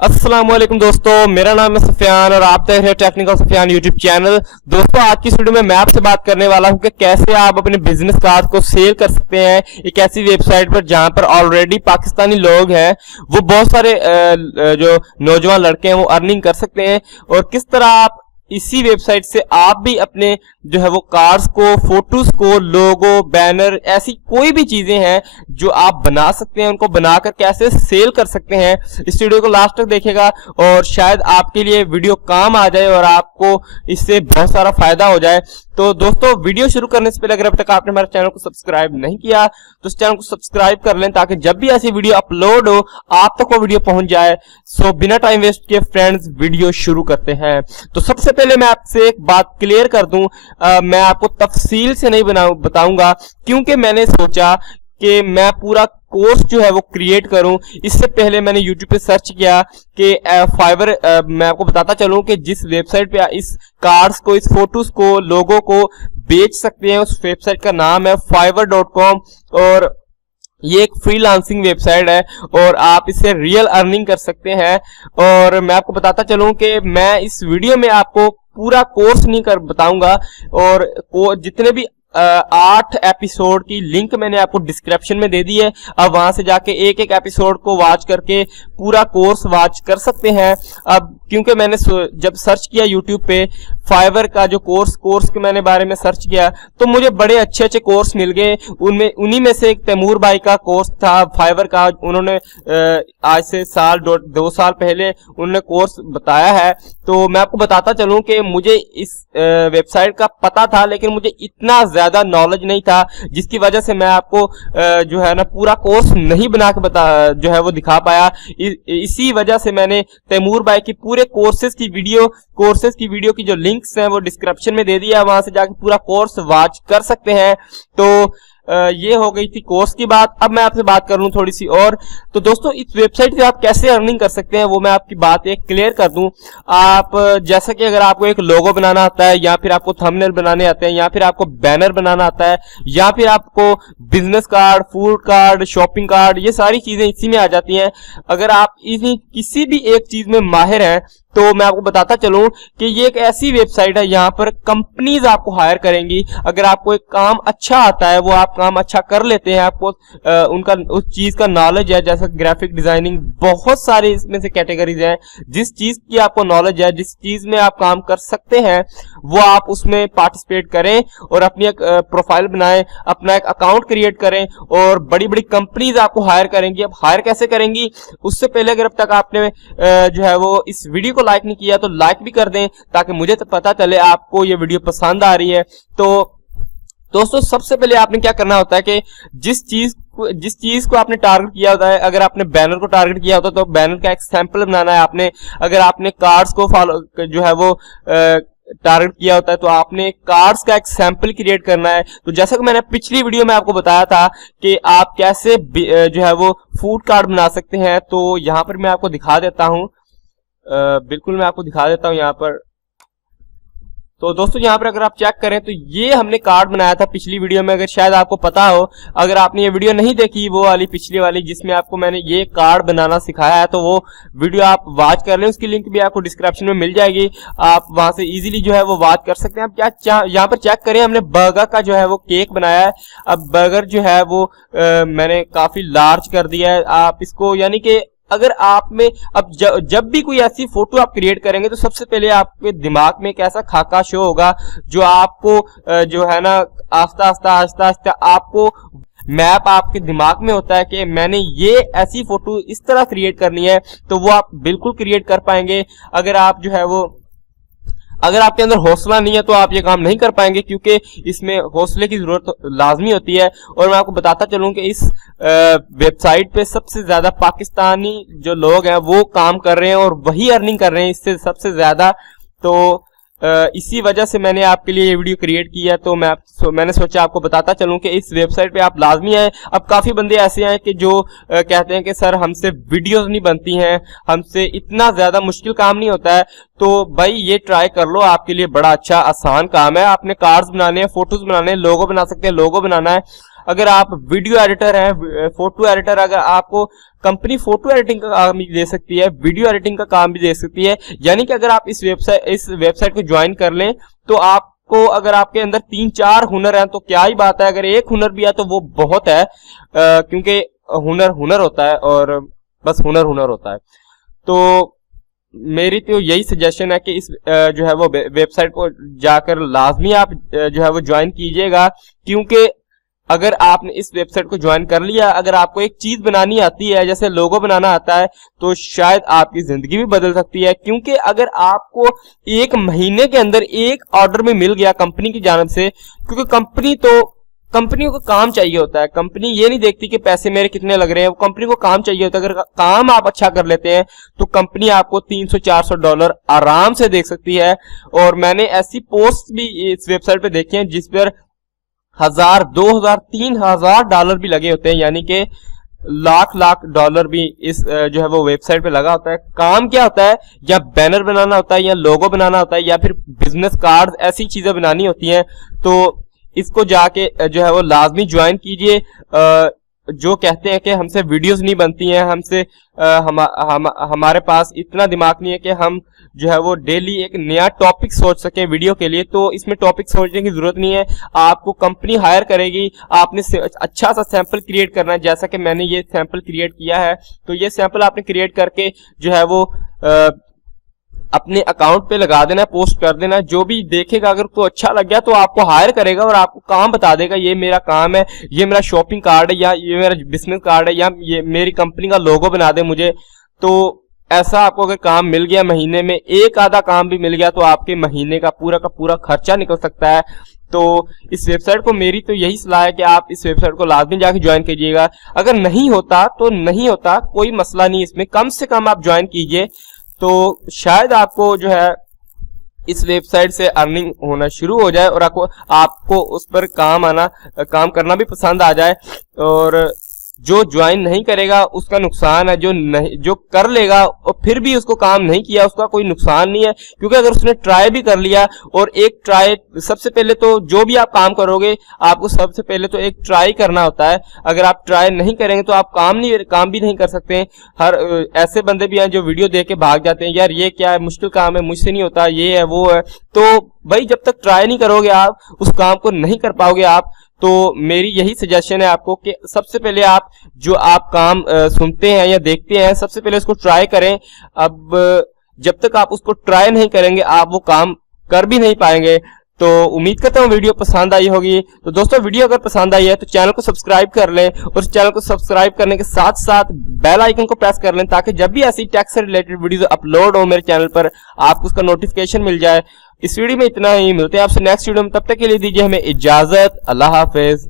अस्सलाम वालेकुम दोस्तों, मेरा नाम है सफयान और आप देख रहे हैं टेक्निकल सफयान यूट्यूब चैनल। दोस्तों, आज की इस वीडियो में मैं आपसे बात करने वाला हूं कि कैसे आप अपने बिजनेस कार्ड को सेल कर सकते हैं एक ऐसी वेबसाइट पर जहां पर ऑलरेडी पाकिस्तानी लोग हैं, वो बहुत सारे जो नौजवान लड़के हैं वो अर्निंग कर सकते हैं। और किस तरह आप इसी वेबसाइट से आप भी अपने जो है वो कार्ड्स को, फोटोज को, लोगो, बैनर, ऐसी कोई भी चीजें हैं जो आप बना सकते हैं, उनको बनाकर कैसे सेल कर सकते हैं। इस वीडियो को लास्ट तक देखिएगा और शायद आपके लिए वीडियो काम आ जाए और आपको इससे बहुत सारा फायदा हो जाए। तो दोस्तों, वीडियो शुरू करने से पहले अगर अब तक आपने हमारे चैनल को सब्सक्राइब नहीं किया तो इस चैनल को सब्सक्राइब कर लें ताकि जब भी ऐसी वीडियो अपलोड हो आप तक वो वीडियो पहुंच जाए। सो बिना टाइम वेस्ट किए फ्रेंड्स, वीडियो शुरू करते हैं। तो सबसे पहले मैं आपसे एक बात क्लियर कर दूं, मैं आपको तफसील से नहीं बताऊंगा क्योंकि मैंने सोचा कि मैं पूरा कोर्स जो है वो क्रिएट करूं। इससे पहले मैंने YouTube पे सर्च किया कि फाइवर, मैं आपको बताता चलूं कि जिस वेबसाइट पे इस कार्ड्स को, इस फोटोज को, लोगों को बेच सकते हैं, उस वेबसाइट का नाम है fiverr.com और ये एक फ्रीलांसिंग वेबसाइट है और आप इससे रियल अर्निंग कर सकते हैं। और मैं आपको बताता चलूं कि मैं इस वीडियो में आपको पूरा कोर्स नहीं कर बताऊंगा और जितने भी 8 एपिसोड की लिंक मैंने आपको डिस्क्रिप्शन में दे दी है। अब वहां से जाके एक एक एपिसोड को वॉच करके पूरा कोर्स वॉच कर सकते हैं। अब क्योंकि मैंने जब सर्च किया YouTube पे फाइवर का जो कोर्स के मैंने बारे में सर्च किया तो मुझे बड़े अच्छे अच्छे कोर्स मिल गए। उन्हीं में से एक तैमूर भाई का कोर्स था फाइवर का। उन्होंने आज से दो साल पहले उन्होंने कोर्स बताया है। तो मैं आपको बताता चलूं कि मुझे इस वेबसाइट का पता था लेकिन मुझे इतना ज्यादा नॉलेज नहीं था, जिसकी वजह से मैं आपको जो है ना पूरा कोर्स नहीं बना के जो है वो दिखा पाया। इसी वजह से मैंने तैमूर भाई की पूरे कोर्सेज की वीडियो की जो लिंक्स हैं वो डिस्क्रिप्शन में दे दिया, वहां से जाके पूरा कोर्स वॉच कर सकते हैं। तो ये हो गई थी कोर्स की बात। अब मैं आपसे बात कर लूं थोड़ी सी और। तो दोस्तों, इस वेबसाइट से आप कैसे अर्निंग कर सकते हैं वो मैं आपकी बात एक क्लियर कर दूं। आप जैसा कि अगर आपको एक लोगो बनाना आता है या फिर आपको थंबनेल बनाने आते हैं या फिर आपको बैनर बनाना आता है या फिर आपको business card, food card, shopping card, ये सारी चीजें इसी में आ जाती हैं। अगर आप इसी किसी भी एक चीज में माहिर हैं तो मैं आपको बताता चलूं कि ये एक ऐसी वेबसाइट है यहाँ पर कंपनीज आपको हायर करेंगी। अगर आपको एक काम अच्छा आता है, वो आप काम अच्छा कर लेते हैं, आपको उनका उस चीज का नॉलेज है, जैसे ग्राफिक डिजाइनिंग, बहुत सारे इसमें से कैटेगरीज हैं। जिस चीज की आपको नॉलेज है, जिस चीज में आप काम कर सकते हैं, वो आप उसमें पार्टिसिपेट करें और अपनी एक प्रोफाइल बनाएं, अपना एक अकाउंट क्रिएट करें और बड़ी बड़ी कंपनीज आपको हायर करेंगी। अब हायर कैसे करेंगी, उससे पहले अगर अब तक आपने जो है वो इस वीडियो को लाइक नहीं किया तो लाइक भी कर दें ताकि मुझे तो पता चले आपको ये वीडियो पसंद आ रही है। तो दोस्तों, सबसे पहले आपने क्या करना होता है कि जिस चीज को आपने टारगेट किया होता है, अगर आपने बैनर को टारगेट किया होता है तो बैनर का एक सैंपल बनाना है आपने। अगर आपने कार्ड्स को जो है वो टारगेट किया होता है तो आपने कार्ड्स का एक सैंपल क्रिएट करना है। तो जैसा कि मैंने पिछली वीडियो में आपको बताया था कि आप कैसे जो है वो फूड कार्ड बना सकते हैं, तो यहाँ पर मैं आपको दिखा देता हूँ। बिल्कुल मैं आपको दिखा देता हूं यहाँ पर। तो दोस्तों, यहाँ पर अगर आप चेक करें तो ये हमने कार्ड बनाया था पिछली वीडियो में, अगर शायद आपको पता हो। अगर आपने ये वीडियो नहीं देखी, वो वाली पिछली वाली जिसमें आपको मैंने ये कार्ड बनाना सिखाया है, तो वो वीडियो आप वॉच कर लें। उसकी लिंक भी आपको डिस्क्रिप्शन में मिल जाएगी, आप वहां से इजीली जो है वो वॉच कर सकते हैं। आप क्या यहाँ पर चेक करें, हमने बर्गर का जो है वो केक बनाया है। अब बर्गर जो है वो मैंने काफी लार्ज कर दिया है। आप इसको यानी कि अगर आप में अब जब भी कोई ऐसी फोटो आप क्रिएट करेंगे तो सबसे पहले आपके दिमाग में एक ऐसा खाका शो होगा जो आपको जो है ना आस्ता आस्ता आपको मैप आपके दिमाग में होता है कि मैंने ये ऐसी फोटो इस तरह क्रिएट करनी है, तो वो आप बिल्कुल क्रिएट कर पाएंगे। अगर आपके अंदर हौसला नहीं है तो आप ये काम नहीं कर पाएंगे, क्योंकि इसमें हौसले की जरूरत लाजमी होती है। और मैं आपको बताता चलूं कि इस वेबसाइट पे सबसे ज्यादा पाकिस्तानी जो लोग हैं वो काम कर रहे हैं और वही अर्निंग कर रहे हैं इससे सबसे ज्यादा। तो इसी वजह से मैंने आपके लिए ये वीडियो क्रिएट किया। तो मैंने सोचा आपको बताता चलूं कि इस वेबसाइट पे आप लाजमी आए। अब काफ़ी बंदे ऐसे हैं कि जो कहते हैं कि सर हमसे वीडियोस नहीं बनती हैं, हमसे इतना ज़्यादा मुश्किल काम नहीं होता है। तो भाई ये ट्राई कर लो, आपके लिए बड़ा अच्छा आसान काम है। आपने कार्ड्स बनाने हैं, फोटोज बनाने हैं, लोगो बना सकते हैं, लोगो बनाना है। अगर आप वीडियो एडिटर हैं, फोटो एडिटर, अगर आपको कंपनी फोटो एडिटिंग का काम भी दे सकती है, वीडियो एडिटिंग का काम भी दे सकती है। यानी कि अगर आप इस वेबसाइट को ज्वाइन कर लें तो आपको, अगर आपके अंदर 3-4 हुनर हैं तो क्या ही बात है, अगर एक हुनर भी है तो वो बहुत है, क्योंकि हुनर होता है और बस हुनर होता है। तो मेरी तो यही सजेशन है कि इस जो है वो वेबसाइट को जाकर लाजमी आप जो है वो ज्वाइन कीजिएगा, क्योंकि अगर आपने इस वेबसाइट को ज्वाइन कर लिया, अगर आपको एक चीज बनानी आती है, जैसे लोगो बनाना आता है, तो शायद आपकी जिंदगी भी बदल सकती है। क्योंकि अगर आपको एक महीने के अंदर एक ऑर्डर में मिल गया कंपनी की जानिब से, क्योंकि कंपनियों को काम चाहिए होता है, कंपनी ये नहीं देखती कि पैसे मेरे कितने लग रहे हैं, वो कंपनी को काम चाहिए होता है। अगर काम आप अच्छा कर लेते हैं तो कंपनी आपको $300-400 आराम से दे सकती है। और मैंने ऐसी पोस्ट भी इस वेबसाइट पे देखी हैं जिस पर $1000, $2000, $3000 भी लगे होते हैं, यानी कि लाख डॉलर भी इस जो है वो वेबसाइट पे लगा होता है। काम क्या होता है, या बैनर बनाना होता है, या लोगो बनाना होता है, या फिर बिजनेस कार्ड, ऐसी चीजें बनानी होती हैं। तो इसको जाके जो है वो लाजमी ज्वाइन कीजिए। जो कहते हैं कि हमसे वीडियोस नहीं बनती हैं, हमसे हमारे पास इतना दिमाग नहीं है कि हम जो है वो डेली एक नया टॉपिक सोच सकें वीडियो के लिए, तो इसमें टॉपिक सोचने की जरूरत नहीं है। आपको कंपनी हायर करेगी, आपने अच्छा सा सैंपल क्रिएट करना है, जैसा कि मैंने ये सैंपल क्रिएट किया है। तो ये सैंपल आपने क्रिएट करके जो है वो अपने अकाउंट पे लगा देना, पोस्ट कर देना। जो भी देखेगा, अगर को अच्छा लग गया तो आपको हायर करेगा और आपको काम बता देगा, ये मेरा काम है, ये मेरा शॉपिंग कार्ड है, या ये मेरा बिजनेस कार्ड है, या ये मेरी कंपनी का लोगो बना दे मुझे। तो ऐसा आपको अगर काम मिल गया, महीने में एक आधा काम भी मिल गया, तो आपके महीने का पूरा खर्चा निकल सकता है। तो इस वेबसाइट को मेरी तो यही सलाह है कि आप इस वेबसाइट को लाजमी जाके ज्वाइन कीजिएगा। अगर नहीं होता तो नहीं होता, कोई मसला नहीं, इसमें कम से कम आप ज्वाइन कीजिए, तो शायद आपको जो है इस वेबसाइट से अर्निंग होना शुरू हो जाए और आपको उस पर काम करना भी पसंद आ जाए। और जो ज्वाइन नहीं करेगा उसका नुकसान है, जो कर लेगा और फिर भी उसको काम नहीं किया उसका कोई नुकसान नहीं है। क्योंकि अगर उसने ट्राई भी कर लिया, और एक ट्राई, सबसे पहले तो जो भी आप काम करोगे आपको सबसे पहले तो एक ट्राई करना होता है। अगर आप ट्राई नहीं करेंगे तो आप काम भी नहीं कर सकते। ऐसे बंदे भी हैं जो वीडियो देख के भाग जाते हैं, यार ये क्या है, मुश्किल काम है, मुझसे नहीं होता, ये है वो है। तो भाई जब तक ट्राई नहीं करोगे आप उस काम को नहीं कर पाओगे आप। तो मेरी यही सजेशन है आपको कि सबसे पहले आप जो आप काम सुनते हैं या देखते हैं, सबसे पहले उसको ट्राई करें। अब जब तक आप उसको ट्राई नहीं करेंगे आप वो काम कर भी नहीं पाएंगे। तो उम्मीद करता हूँ वीडियो पसंद आई होगी। तो दोस्तों वीडियो अगर पसंद आई है तो चैनल को सब्सक्राइब कर लें, और चैनल को सब्सक्राइब करने के साथ साथ बेल आइकन को प्रेस कर लें, ताकि जब भी ऐसी टेक से रिलेटेड वीडियो अपलोड हो मेरे चैनल पर आपको उसका नोटिफिकेशन मिल जाए। इस वीडियो में इतना ही, मिलते हैं आपसे नेक्स्ट वीडियो में, तब तक के लिए दीजिए हमें इजाजत। अल्लाह हाफिज।